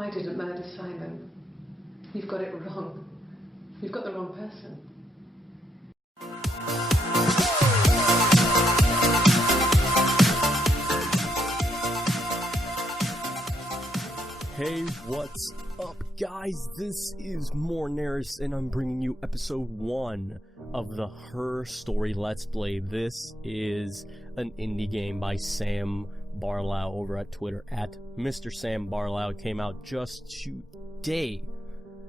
I didn't murder Simon. You've got it wrong. You've got the wrong person. Hey, what's up, guys? This is Mourneris, and I'm bringing you episode 1 of the Her Story Let's Play. This is an indie game by Sam Barlow over at Twitter at Mr. Sam Barlow. It came out just today,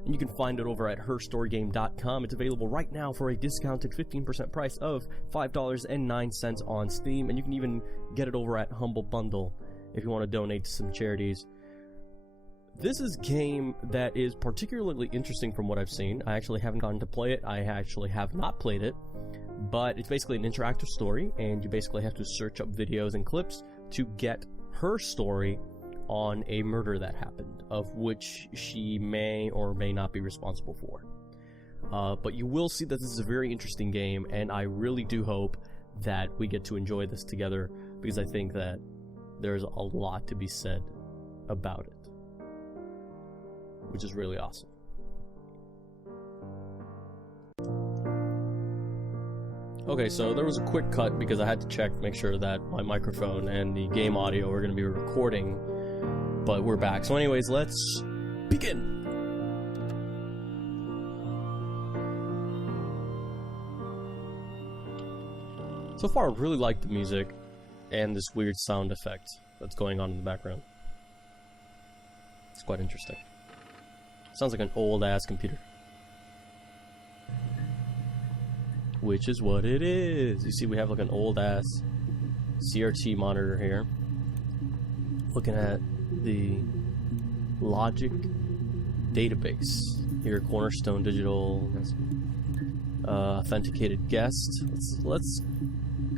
and you can find it over at herstorygame.com. It's available right now for a discounted 15% price of $5.09 on Steam, and you can even get it over at Humble Bundle if you want to donate to some charities. This is a game that is particularly interesting from what I've seen. I actually haven't gotten to play it. I actually have not played it. But it's basically an interactive story, and you basically have to search up videos and clips to get her story on a murder that happened, of which she may or may not be responsible for. But you will see that this is a very interesting game, and I really do hope that we get to enjoy this together, because I think that there's a lot to be said about it, which is really awesome. Okay, so there was a quick cut because I had to check, make sure that my microphone and the game audio were going to be recording, but we're back. So anyways, let's begin! So far, I really like the music and this weird sound effect that's going on in the background. It's quite interesting. Sounds like an old-ass computer. Which is what it is. You see, we have like an old-ass CRT monitor here. Looking at the Logic database. Here, Cornerstone Digital. Authenticated guest.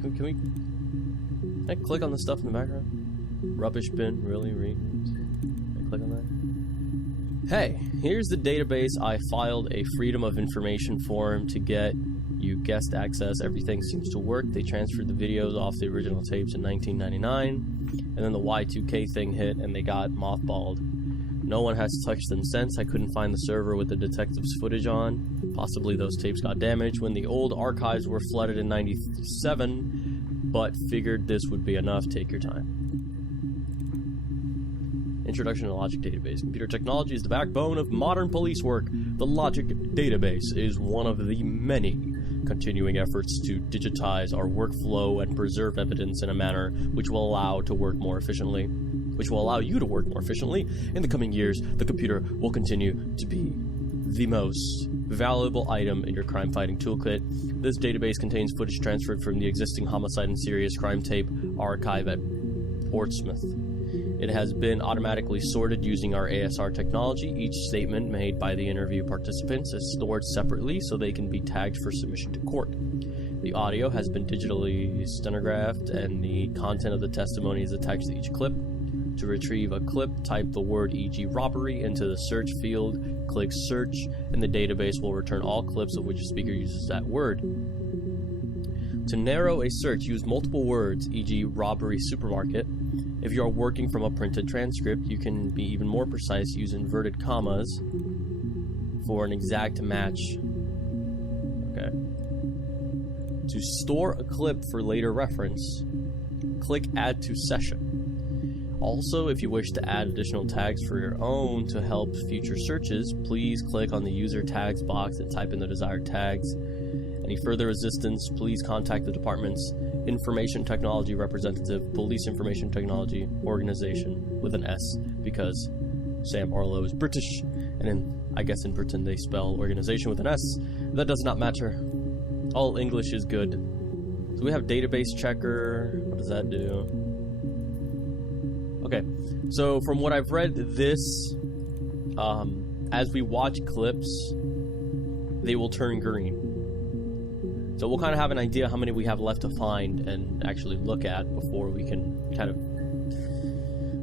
Can I click on the stuff in the background? Rubbish bin, really? Can I click on that? Hey, here's the database. I filed a Freedom of Information form to get you guest access. Everything seems to work. They transferred the videos off the original tapes in 1999, and then the Y2K thing hit and they got mothballed. No one has touched them since. I couldn't find the server with the detectives' footage on. Possibly those tapes got damaged when the old archives were flooded in 97, but figured this would be enough. Take your time. Introduction to the Logic Database. Computer technology is the backbone of modern police work. The Logic Database is one of the many continuing efforts to digitize our workflow and preserve evidence in a manner which will allow you to work more efficiently. In the coming years, the computer will continue to be the most valuable item in your crime-fighting toolkit. This database contains footage transferred from the existing homicide and serious crime tape archive at Portsmouth. It has been automatically sorted using our ASR technology. Each statement made by the interview participants is stored separately so they can be tagged for submission to court. The audio has been digitally stenographed, and the content of the testimony is attached to each clip. To retrieve a clip, type the word e.g. robbery into the search field, click search, and the database will return all clips of which a speaker uses that word. To narrow a search, use multiple words, e.g. robbery supermarket. If you are working from a printed transcript, you can be even more precise, use inverted commas for an exact match. Okay. To store a clip for later reference, click add to session. Also, if you wish to add additional tags for your own to help future searches, please click on the user tags box and type in the desired tags. Any further assistance, please contact the department's Information Technology Representative, Police Information Technology Organization with an S, because Sam Barlow is British, and I guess in Britain they spell organization with an S. That does not matter. All English is good. So we have database checker. What does that do? Okay, so from what I've read, this, as we watch clips, they will turn green. So we'll kind of have an idea how many we have left to find and actually look at before we can kind of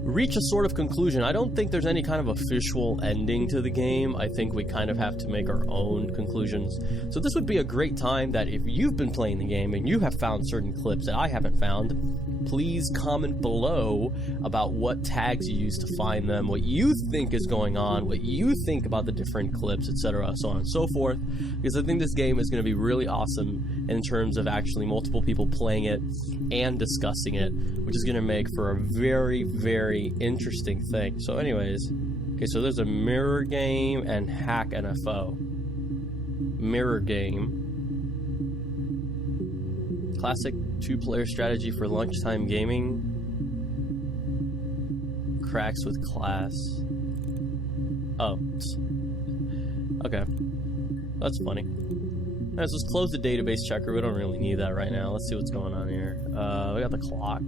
reach a sort of conclusion. I don't think there's any kind of official ending to the game. I think we kind of have to make our own conclusions. So this would be a great time that if you've been playing the game and you have found certain clips that I haven't found, please comment below about what tags you use to find them, what you think is going on, what you think about the different clips, etc., so on and so forth, because I think this game is going to be really awesome in terms of actually multiple people playing it and discussing it, which is going to make for a very, very interesting thing. So anyways, okay, so there's a mirror game and hack NFO. Mirror game. Classic 2-player strategy for lunchtime gaming. Cracks with class. Oh. Okay. That's funny. Let's just close the database checker. We don't really need that right now. Let's see what's going on here. We got the clock.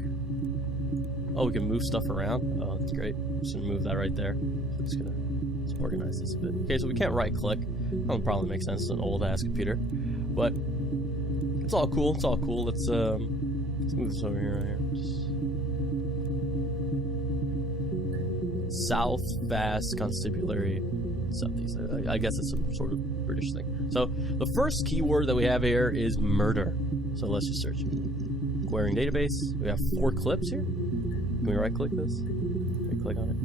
Oh, we can move stuff around. Oh, that's great. I'm just gonna move that right there. Let's organize this a bit. Okay, so we can't right click. That would probably make sense. It's an old ass computer. But it's all cool. It's all cool. Let's move this over here. Right here. South Fast Constabulary Southeast. I guess it's some sort of British thing. So the first keyword that we have here is murder. So let's just search. Querying database. We have 4 clips here. Can we right click this? Right click on it.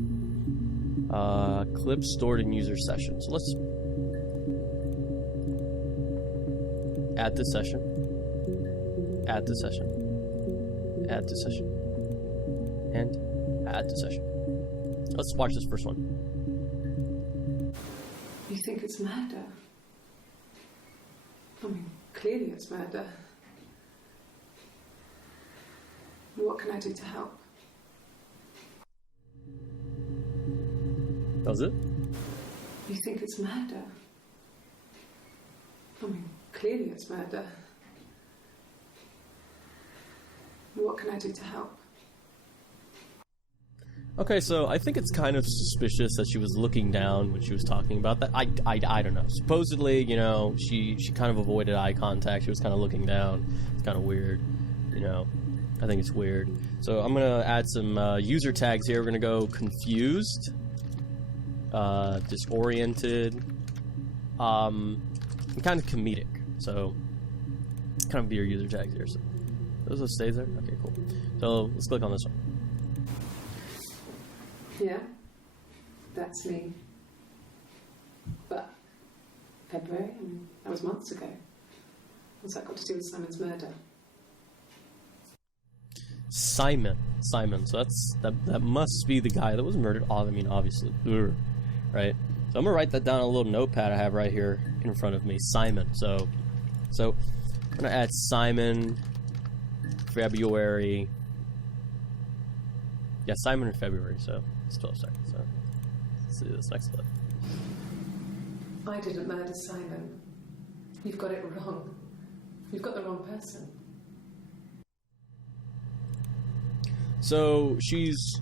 Clips stored in user session. So let's add this session. Add to session, add to session, and add to session. Let's watch this first one. You think it's murder? I mean, clearly it's murder. What can I do to help? Does it? You think it's murder? I mean, clearly it's murder. What can I do to help? Okay, so I think it's kind of suspicious that she was looking down when she was talking about that. I don't know. Supposedly, you know, she kind of avoided eye contact. She was kind of looking down. It's kind of weird, you know. I think it's weird. So I'm going to add some user tags here. We're going to go confused, disoriented, and kind of comedic. So kind of be your user tags here. So those stays there? Okay, cool. So let's click on this one. Yeah, that's me. But February, I mean, that was months ago. What's that got to do with Simon's murder? Simon. So that must be the guy that was murdered. I mean, obviously, right? So I'm gonna write that down on a little notepad I have right here in front of me. Simon. So I'm gonna add Simon. February. Yeah, Simon in February, so it's 12 seconds. So let's see this next clip. I didn't murder Simon. You've got it wrong. You've got the wrong person. So she's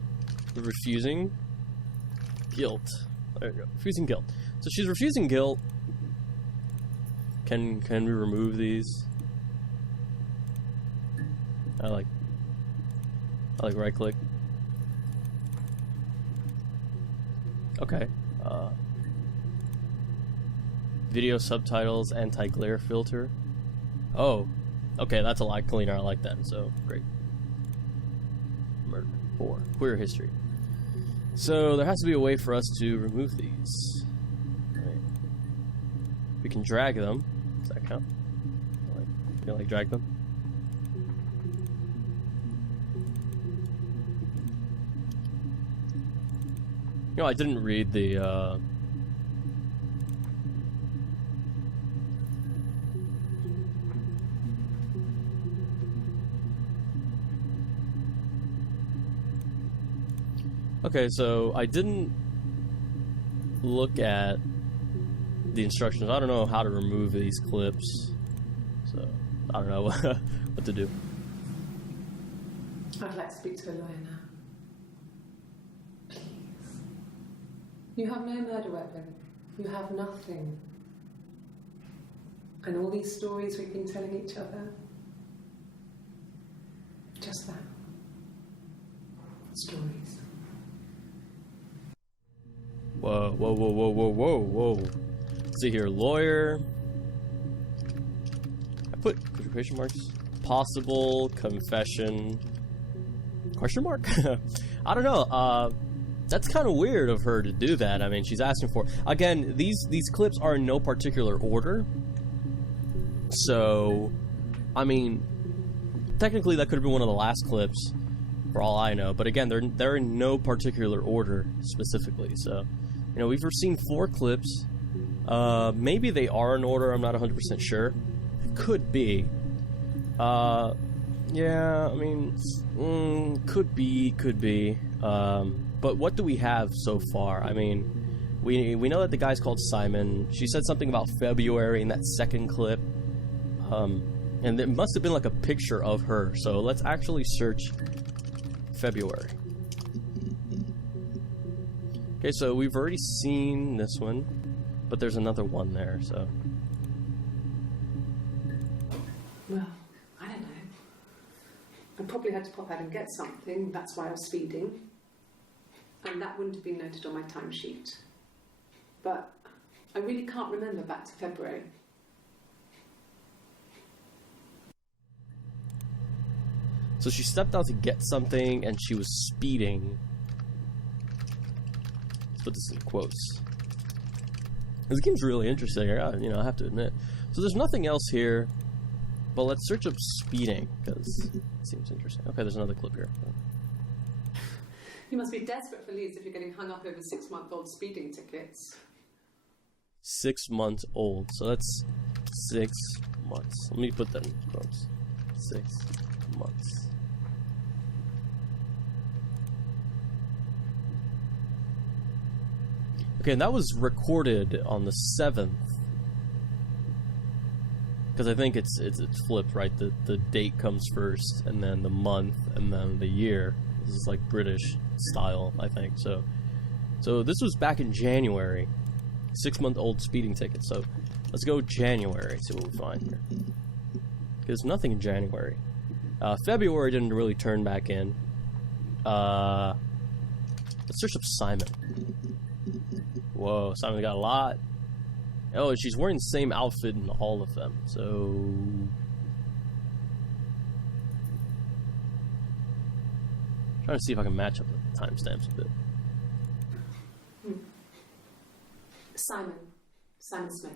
refusing guilt. There you go. Refusing guilt. So she's refusing guilt. Can we remove these? I like right click. Okay. Video subtitles, anti-glare filter. Oh, okay, that's a lot cleaner. I like that. So great. Murder 4. Queer history. So there has to be a way for us to remove these. Right. We can drag them. Does that count? Like drag them. You know, I didn't read the, Okay, so I didn't look at the instructions. I don't know how to remove these clips, so I don't know what to do. I'd like to speak to a lawyer now. Please. You have no murder weapon. You have nothing. And all these stories we've been telling each other, just that. Stories. Whoa. Let's see here, lawyer. I put quotation marks. Possible confession Question mark? I don't know. That's kind of weird of her to do that. I mean, she's asking for... Again, these clips are in no particular order. So, I mean, technically that could have been one of the last clips, for all I know. But again, they're in no particular order specifically. So, you know, we've seen 4 clips. Maybe they are in order. I'm not 100% sure. It could be. Yeah, I mean, could be. But what do we have so far? I mean, we know that the guy's called Simon. She said something about February in that second clip. And it must have been like a picture of her. So let's actually search February. Okay, so we've already seen this one, but there's another one there, so. Well, I don't know. I probably had to pop out and get something. That's why I was speeding. And that wouldn't have been noted on my timesheet. But I really can't remember back to February. So she stepped out to get something, and she was speeding. Let's put this in quotes. This game's really interesting, I have to admit. So there's nothing else here, but let's search up speeding, because it seems interesting. Okay, there's another clip here. You must be desperate for leads if you're getting hung up over 6-month-old speeding tickets. 6 months old, so that's 6 months. Let me put that in quotes. 6 months. Okay, and that was recorded on the 7th. Because I think it's flipped, right? The date comes first, and then the month, and then the year. This is like British style, I think. So this was back in January. 6-month-old speeding ticket. So let's go January, see what we find here. There's nothing in January. February didn't really turn back in. Let's search up Simon. Whoa, Simon got a lot. Oh, and she's wearing the same outfit in all of them, so... Trying to see if I can match up the timestamps a bit. Simon Smith.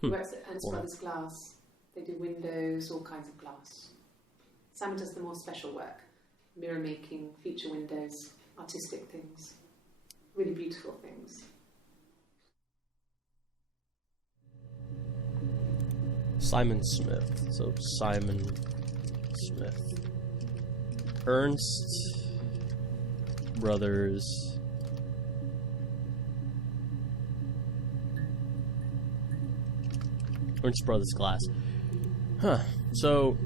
He works at Ernst Brothers Glass. They do windows, all kinds of glass. Simon does the more special work. Mirror making, feature windows, artistic things. Really beautiful things. Simon Smith. So Simon Smith. Ernst Brothers. Ernst Brothers Glass. Huh. So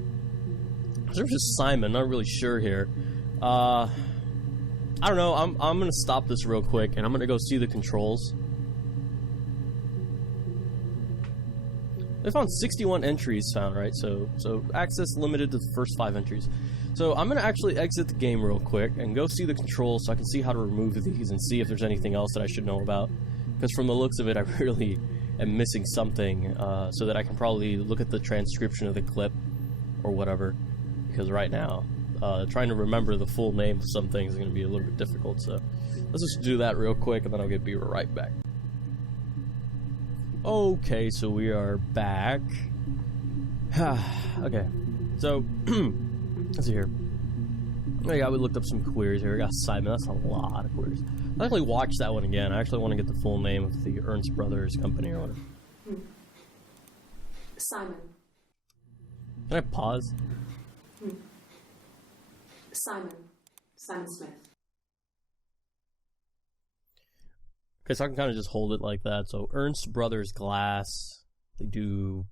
there's just Simon, not really sure here. I don't know, I'm gonna stop this real quick and I'm gonna go see the controls. They found 61 entries found, right? So access limited to the first 5 entries. So I'm gonna actually exit the game real quick and go see the controls so I can see how to remove these and see if there's anything else that I should know about. Because from the looks of it, I really am missing something, so that I can probably look at the transcription of the clip or whatever. Because right now, trying to remember the full name of some things is going to be a little bit difficult. So let's just do that real quick and then I'll be right back. Okay, so we are back. Okay, so let's see here. Yeah, we looked up some queries here. We got Simon. That's a lot of queries. I'll actually watch that one again. I actually want to get the full name of the Ernst Brothers company or whatever. Simon. Can I pause? Simon Smith. Okay, so I can kind of just hold it like that. So Ernst Brothers Glass, they do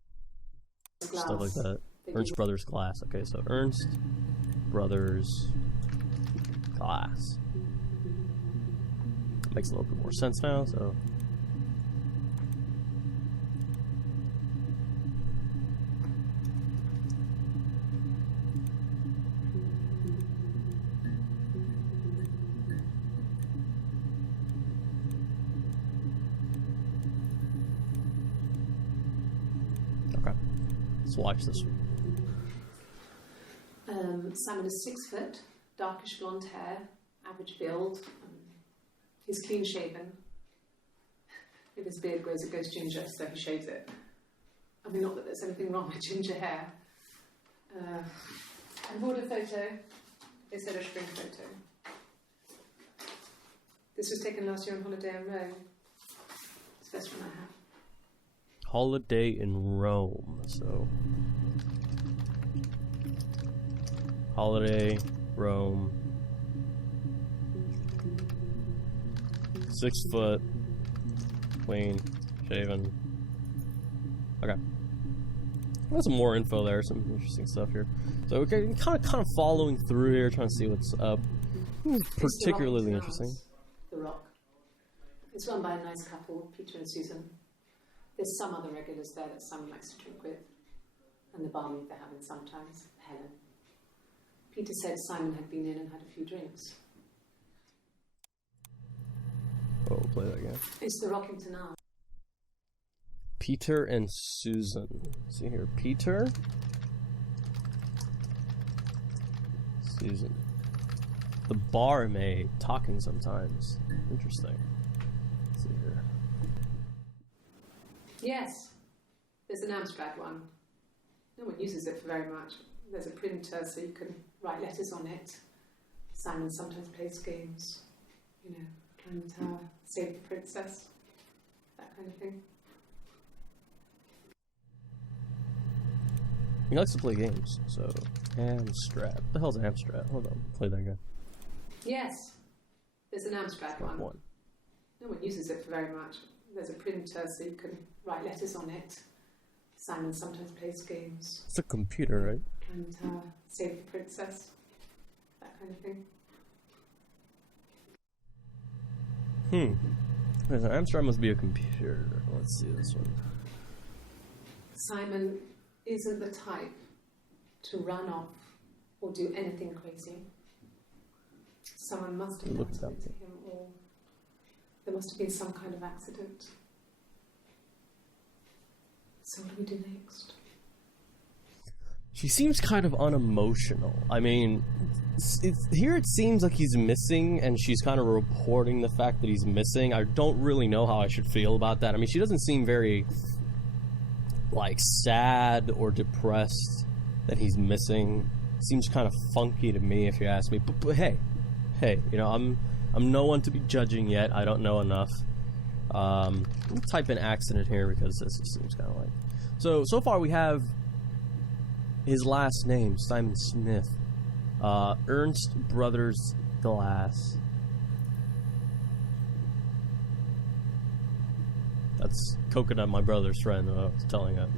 stuff like that. Ernst Brothers Glass. Okay, so Ernst Brothers Glass. Makes a little bit more sense now, so. Okay, let's watch this one. Simon is 6 foot, darkish blonde hair, average build. He's clean shaven. If his beard grows, it goes ginger, so he shaves it. I mean, not that there's anything wrong with ginger hair. I bought a photo. They said a spring photo. This was taken last year on holiday in Rome. It's the best one I have. Holiday in Rome, so... Holiday, Rome. 6 foot. Clean. Shaven. Okay. There's some more info there, some interesting stuff here. So we're kind of following through here, trying to see what's up. Particularly interesting. The Rock. It's run by a nice couple, Peter and Susan. There's some other regulars there that Simon likes to drink with, and the barmaid they're having sometimes, Helen. Peter said Simon had been in and had a few drinks. Oh, we'll play that again. It's the Rockington Arms. Peter and Susan. Let's see here, Peter, Susan. The barmaid talking sometimes. Interesting. Let's see here. Yes, there's an Amstrad one. No one uses it for very much. There's a printer so you can write letters on it. Simon sometimes plays games. You know, climb the tower, save the princess, that kind of thing. He likes to play games, so Amstrad. What the hell's Amstrad? Hold on, play that again. Yes, there's an Amstrad one. No one uses it for very much. There's a printer so you can write letters on it. Simon sometimes plays games. It's a computer, right? Climb the tower, save the princess, that kind of thing. There's an Amstrad must be a computer. Let's see this one. Simon isn't the type to run off or do anything crazy. Someone must have done something to him, or there must have been some kind of accident. So what do we do next? She seems kind of unemotional. I mean, here it seems like he's missing, and she's kind of reporting the fact that he's missing. I don't really know how I should feel about that. I mean, she doesn't seem very, like, sad or depressed that he's missing. Seems kind of funky to me, if you ask me. But hey, you know, I'm no one to be judging yet. I don't know enough. Let me type in accident here because this seems kind of like... So far we have his last name, Simon Smith. Ernst Brothers Glass. That's Coconut, my brother's friend, I was telling him.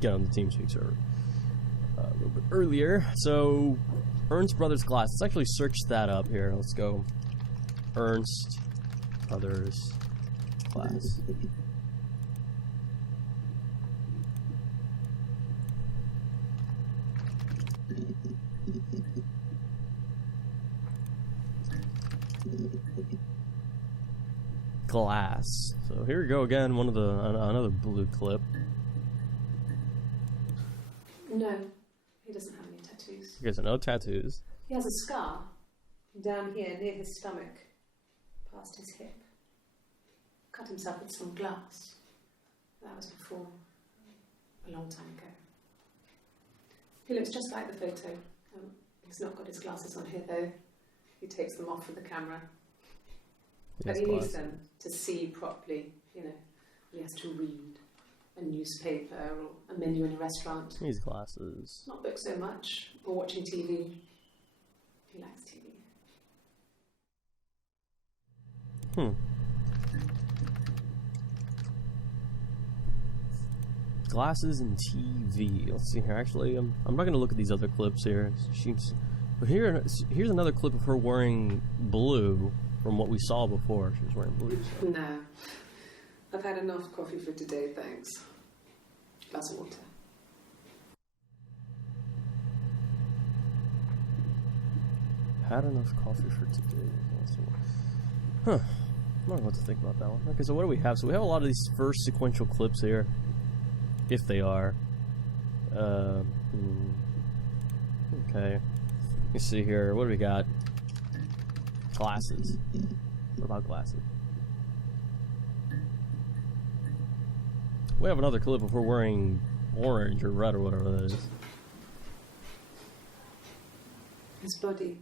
Get on the TeamSpeak server a little bit earlier. So, Ernst Brothers Glass. Let's actually search that up here. Let's go. Ernst Brothers Glass. Glass. So here we go again. One of the another blue clip. No, he doesn't have any tattoos. Okay, so no tattoos. He has a scar down here near his stomach, past his hip. Cut himself with some glass. That was before, a long time ago. He looks just like the photo. He's not got his glasses on here though. He takes them off with the camera. But he needs them to see properly, you know. He has to read a newspaper or a menu in a restaurant. He needs glasses. Not book so much, or watching TV. He likes TV. Glasses and TV. Let's see here. Actually, I'm not going to look at these other clips here. But here's another clip of her wearing blue from what we saw before. She was wearing blue. So. No. I've had enough coffee for today, thanks. Glass of water. Had enough coffee for today. Huh. I don't know what to think about that one. Okay, so what do we have? So we have a lot of these first sequential clips here. If they are. Okay. me see here. What do we got? Glasses. What about glasses? We have another clip if we're wearing orange or red or whatever that is. His body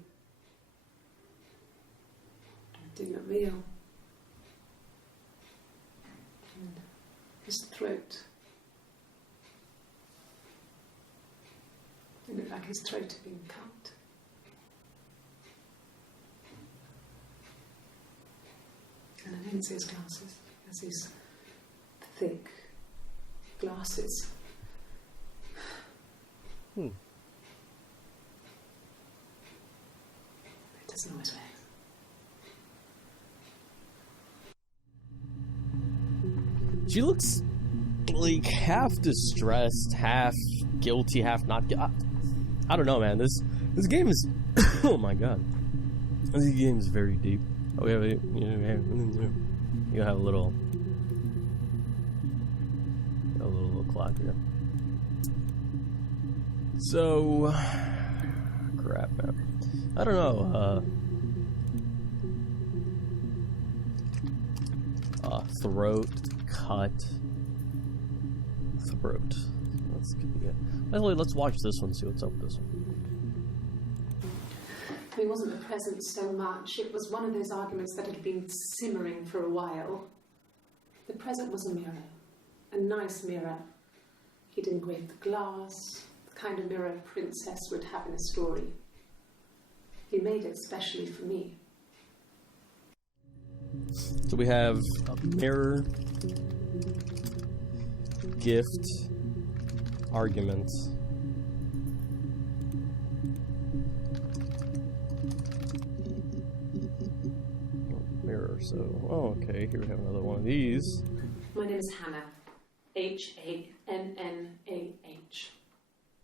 did not real. And his throat. It looked like his throat had been cut. And I didn't see his glasses. He has these thick glasses. It doesn't always work. She looks like half distressed, half guilty, half not guilty. I don't know, man. This game is. Oh my god, this game is very deep. Oh, you have a little clock here. So, crap, man. I don't know. Throat cut. Throat. Let's let's watch this one. See what's up with this one. It wasn't the present so much. It was one of those arguments that had been simmering for a while. The present was a mirror, a nice mirror. He'd engraved the glass, the kind of mirror a princess would have in a story. He made it specially for me. So we have a mirror, gift, argument. Mirror, so, oh, okay, here we have another one of these. My name is Hannah. H-A-N-N-A-H.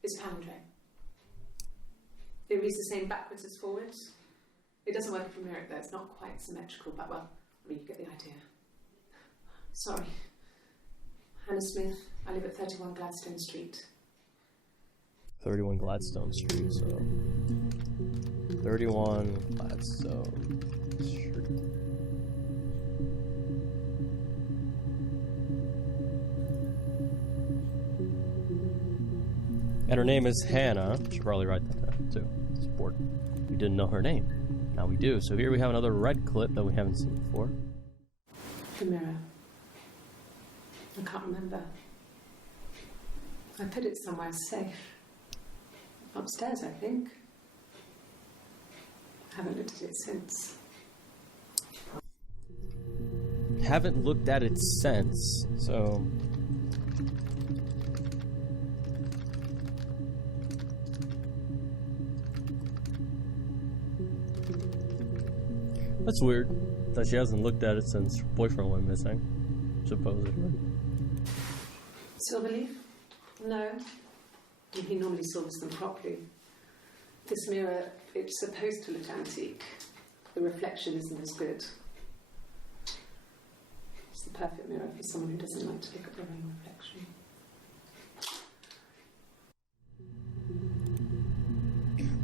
It's palindrome. It reads the same backwards as forwards. It doesn't work for mirror though, it's not quite symmetrical, but well, I mean, you get the idea. Sorry. Hannah Smith, I live at 31 Gladstone Street. 31 Gladstone Street, so 31 Gladstone Street. And her name is Hannah. Should probably write that down too. It's important. We didn't know her name. Now we do. So here we have another red clip that we haven't seen before. The mirror. I can't remember. I put it somewhere safe. Upstairs, I think. I haven't looked at it since. Haven't looked at it since, so... That's weird that she hasn't looked at it since her boyfriend went missing, supposedly. Silverleaf? No. He normally silvers them properly. This mirror, it's supposed to look antique. The reflection isn't as good. It's the perfect mirror for someone who doesn't like to look at their own reflection.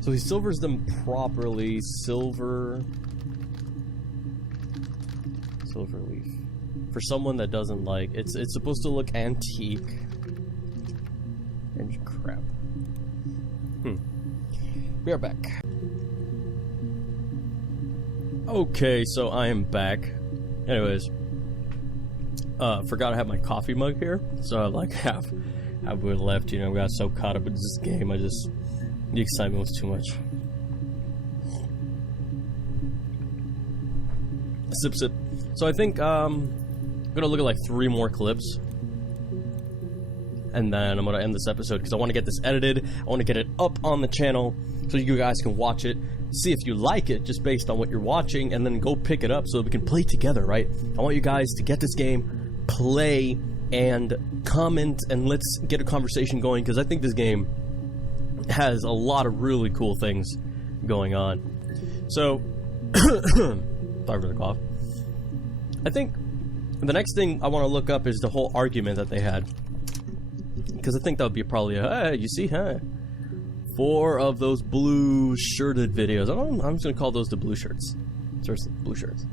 So he silvers them properly. Silver leaf. For someone that doesn't like it's supposed to look antique. And crap. We are back. Okay, so I am back. Anyways, forgot I have my coffee mug here, so I like half would left. You know, got so caught up in this game, the excitement was too much. Sip, sip. So I think I'm gonna look at like 3 more clips, and then I'm gonna end this episode because I want to get this edited. I want to get it up on the channel so you guys can watch it, see if you like it just based on what you're watching, and then go pick it up so that we can play together, right? I want you guys to get this game, play, and comment, and let's get a conversation going because I think this game has a lot of really cool things going on. So, sorry for the cough. I think the next thing I want to look up is the whole argument that they had, because I think that would be probably a, hey, you see, huh? 4 of those blue shirted videos. I'm just gonna call those the blue shirts. Seriously, blue shirts.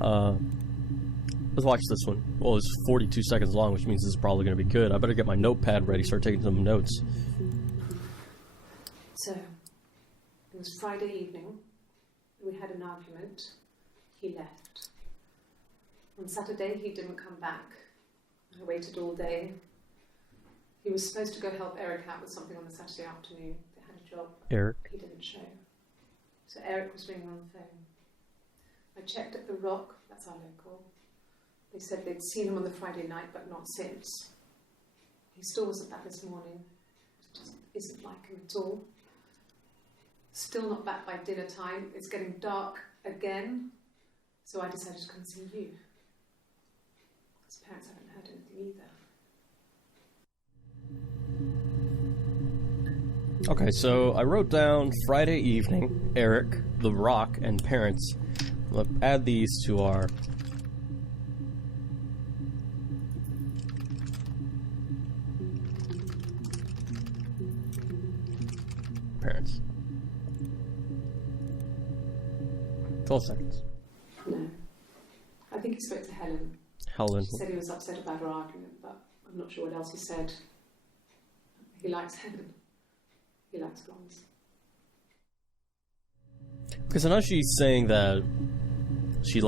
Let's watch this one. Well, it's 42 seconds long, which means this is probably gonna be good. I better get my notepad ready, start taking some notes. So, it was Friday evening. We had an argument. He left. On Saturday, he didn't come back. I waited all day. He was supposed to go help Eric out with something on the Saturday afternoon. They had a job. Eric? He didn't show. So Eric was ringing on the phone. I checked at the Rock, that's our local. They said they'd seen him on the Friday night, but not since. He still wasn't back this morning. It just isn't like him at all. Still not back by dinner time. It's getting dark again. So I decided to come and see you. His parents haven't heard anything either. Okay, so I wrote down Friday evening, Eric, The Rock, and parents. Let's add these to our... parents. 12 seconds. No. I think he spoke to Helen. Helen. She said he was upset about her argument, but I'm not sure what else he said. He likes Helen. He likes blondes. Okay, so now she's saying that he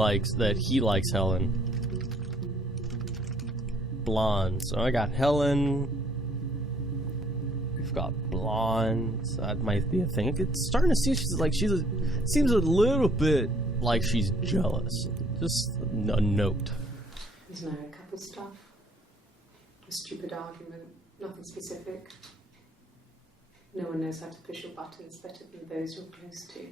likes Helen. Blondes. So I got Helen. We've got blondes. That might be a thing. It's starting to seem seems a little bit like she's jealous. Just a note. There's no couple stuff. A stupid argument. Nothing specific. No one knows how to push your buttons better than those you're close to.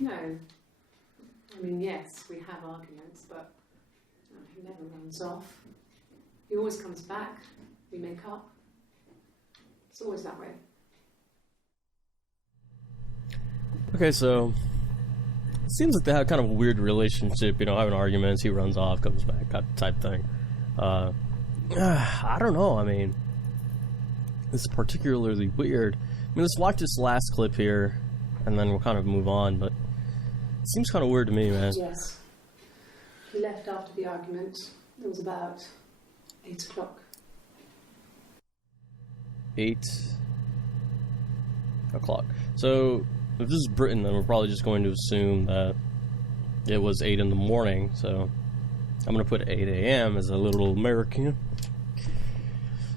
No. I mean, yes, we have arguments, but he never runs off. He always comes back. We make up. It's always that way. Okay, so it seems like they have kind of a weird relationship, having arguments, he runs off, comes back, type thing. I don't know, I mean, this is particularly weird. I mean, let's watch this last clip here, and then we'll kind of move on, but it seems kind of weird to me, man. Yes. He left after the argument. It was about 8 o'clock. 8 o'clock. So, if this is Britain, then we're probably just going to assume that it was 8 in the morning, so I'm going to put 8 a.m. as a little American.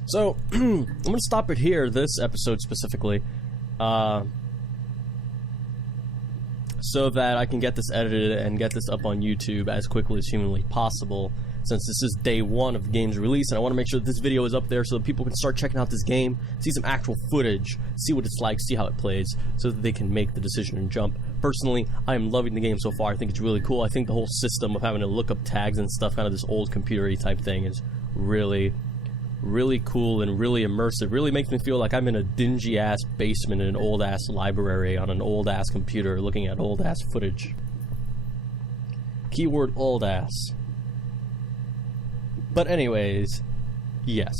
So, I'm going to stop it here, this episode specifically, so that I can get this edited and get this up on YouTube as quickly as humanly possible, since this is day 1 of the game's release, and I want to make sure that this video is up there so that people can start checking out this game, see some actual footage, see what it's like, see how it plays, so that they can make the decision and jump. Personally, I am loving the game so far. I think it's really cool. I think the whole system of having to look up tags and stuff, kind of this old computer-y type thing, is really, really cool and really immersive. Really makes me feel like I'm in a dingy-ass basement in an old-ass library on an old-ass computer looking at old-ass footage. Keyword old-ass. But anyways, yes.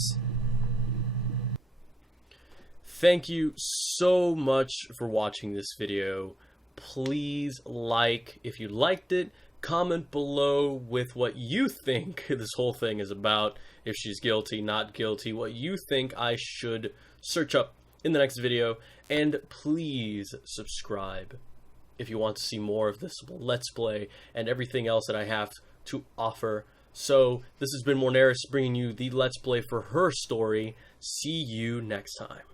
Thank you so much for watching this video. Please like if you liked it. Comment below with what you think this whole thing is about. If she's guilty, not guilty, what you think I should search up in the next video. And please subscribe if you want to see more of this Let's Play and everything else that I have to offer. So, this has been Mourneris bringing you the Let's Play for her story. See you next time.